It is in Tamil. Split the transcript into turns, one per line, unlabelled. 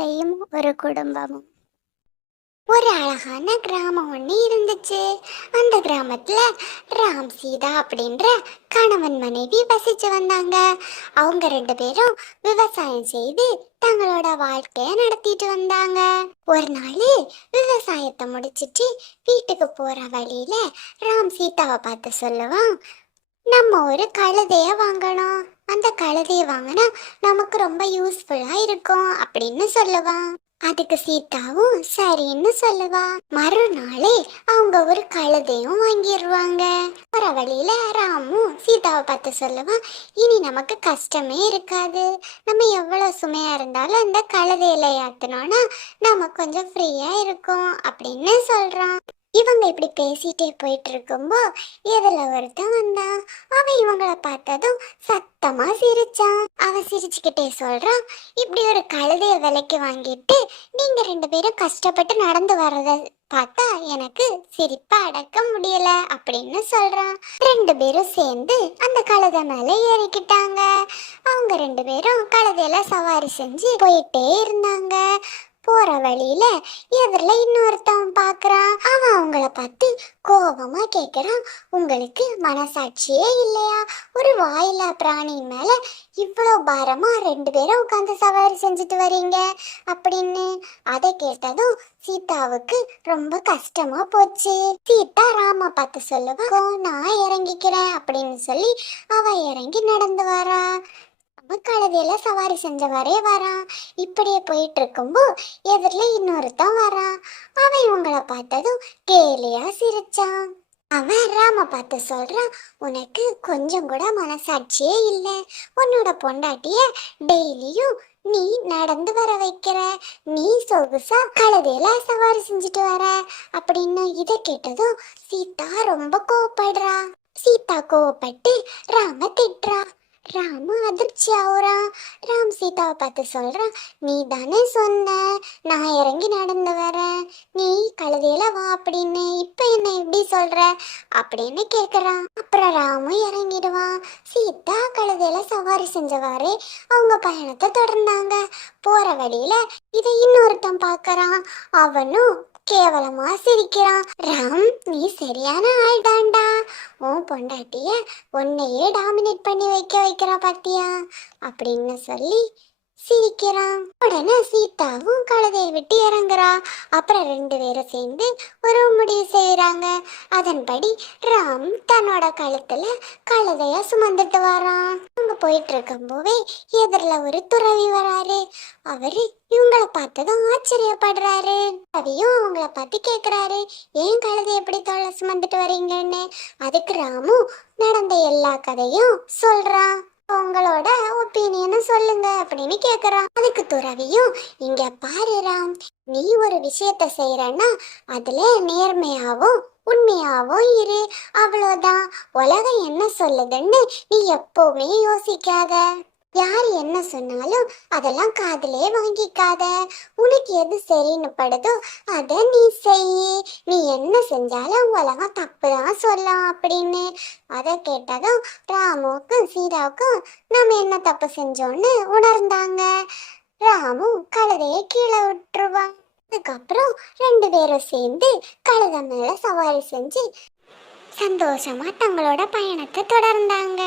கதையும் ஒரு குடும்பமும். ஒரு அழகான கிராமம் ஒன்று இருந்துச்சு. அந்த கிராமத்துல ராம் சீதா அப்படின்ற கணவன் மனைவி வசிச்சு வந்தாங்க. அவங்க ரெண்டு பேரும் விவசாயம் செய்து தங்களோட வாழ்க்கைய நடத்திட்டு வந்தாங்க. ஒரு நாள் விவசாயத்தை முடிச்சிட்டு வீட்டுக்கு போற வழியில ராம் சீதாவை பார்த்து சொல்லுவான் நம்ம ஒரு கழுதையை வாங்கணும். அந்த கழுதையை வாங்கினா நமக்கு ரொம்ப யூஸ்ஃபுல்லாக இருக்கும் அப்படின்னு சொல்லுவான். அதுக்கு சீதாவும் சரின்னு சொல்லுவா மறுநாளே அவங்க ஒரு கழுதையும் வாங்கிடுவாங்க வர வழியில ராமும் சீதாவை பார்த்து சொல்லுவான் இனி நமக்கு கஷ்டமே இருக்காது. நம்ம எவ்வளோ சுமையா இருந்தாலும் அந்த கழுதையில ஏத்தனோம்னா நம்ம கொஞ்சம் ஃப்ரீயா இருக்கும் அப்படின்னு சொல்றான். இவங்க இப்படி பேசிட்டே போயிட்டு இருக்கும்போ எதுல ஒருத்தன் வந்தான்? அவன் இவங்கள பார்த்ததும் சத்தமா சிரிச்சான். அவன் சிரிச்சுக்கிட்டே சொல்றான் இப்படி ஒரு கழுதைய விலைக்கு வாங்கிட்டு நீங்க ரெண்டு பேரும் கஷ்டப்பட்டு நடந்து வர்றத பார்த்தா எனக்கு சிரிப்பா அடக்க முடியல அப்படின்னு சொல்றான். ரெண்டு பேரும் சேர்ந்து அந்த கழுதை மேல ஏறிக்கிட்டாங்க. அவங்க ரெண்டு பேரும் கழுதையில சவாரி செஞ்சு போயிட்டே இருந்தாங்க. போற வழியில எதிரில இன்னொருத்தவன் பாக்குறான். அவன் அவங்கள பார்த்து கோபமா கேக்குறான். உங்களுக்கு மனசாட்சியே இல்லையா? ஒரு வாயில்லா பிராணியின் மேல இவ்வளோ பாரமா ரெண்டு பேரும் உட்காந்து சவாரி செஞ்சுட்டு வரீங்க அப்படின்னு. அதை கேட்டதும் சீதாவுக்கு ரொம்ப கஷ்டமா போச்சு. சீதா ராம பார்த்து சொல்லுவா? நான் இறங்கிக்கிறேன் அப்படின்னு சொல்லி அவ இறங்கி நடந்து வரா. கழுதையில சவாரி செஞ்சவரே வரான். இப்படியே போயிட்டு இருக்கும்போ எதிரில் இன்னொருத்தன் வரான். அவன் இவங்களை பார்த்ததும் கேலியா சிரிச்சான். அவன் ராம பார்த்து சொல்றான் உனக்கு கொஞ்சம் கூட மனசாட்சியே இல்லை. உன்னோட பொண்டாட்டிய டெய்லியும் நீ நடந்து வர வைக்கிற. நீ சொகுசா கழுதையில சவாரி செஞ்சுட்டு வர. அப்படின்னு இதை கேட்டதும் சீதா ரொம்ப கோவப்படுறா. சீதா கோவப்பட்டு ராம திட்டுறா. ராம அதிர்ச்சி ஆகுறான் ராம் சீதாவை பார்த்து சொல்றான் நீ தானே சொன்ன நான் இறங்கி நடந்து வரேன். நீ கழுதையில வா அப்படின்னு. இப்ப என்ன எப்படி சொல்ற? அப்படின்னு கேக்குறான் அப்புறம் ராமும் இறங்கிடுவான் சீதா கழுதையில சவாரி செஞ்சவாறு அவங்க பயணத்தை தொடர்ந்தாங்க. போற வழியில இதை இன்னொருத்தன் பார்க்கறான் அவனும் கேவலமா சிரிக்கிறான் ராம் நீ சரியான ஆள் தாண்டா. உன் பொண்டாட்டிய உன்னையே டாமினேட் பண்ணி வைக்க வைக்கிறா பாத்தியா? அப்படின்னு சொல்லி சிரிக்கிறான். உடனே சீதாவும் கழுதை விட்டு இறங்குறா. அப்புறம் ரெண்டு பேரும் சேர்ந்து ஒரு முடிவு செய்யறாங்க அதன்படி ராம் தன்னோட கழுத்துல கழுதைய சுமந்துட்டு வரான் அவங்க போயிட்டு இருக்கும்போதே எதிரில் ஒரு துறவி வராரு. அவரு இவங்கள பார்த்ததும் ஆச்சரியப்படுறாரு. அதையும் அவங்கள பார்த்து கேக்குறாரு ஏன் கழுதை எப்படி தோலை சுமந்துட்டு வரீங்கன்னு அதுக்கு ராமு நடந்த எல்லா கதையும் சொல்றான். சொல்லுங்க அப்படின்னு கேக்குறான். அதுக்கு துறவியும் இங்க பாரு ராம் நீ ஒரு விஷயத்த செய்யறன்னா அதுல நேர்மையாவும் உண்மையாவும் இரு. அவ்வளவுதான் உலகம் என்ன சொல்லுதுன்னு நீ எப்பவுமே யோசிக்காத. யார் என்ன சொன்னாலும் அதெல்லாம் காதலே வாங்கிக்காத. உனக்கு எது சரின்னு படுதோ அதை நீ செய் நீ என்ன செஞ்சாலும் உலகம் தப்பு தான் சொல்லும் அப்படின்னு. அதை கேட்டதும் ராமுவுக்கும் சீதாவுக்கும் நம்ம என்ன தப்பு செஞ்சோன்னு உணர்ந்தாங்க. ராமு கழுதையை கீழே விட்டுருவான். அதுக்கப்புறம் ரெண்டு பேரும் சேர்ந்து கழுத மேல சவாரி செஞ்சு சந்தோஷமா தங்களோட பயணத்தை தொடர்ந்தாங்க.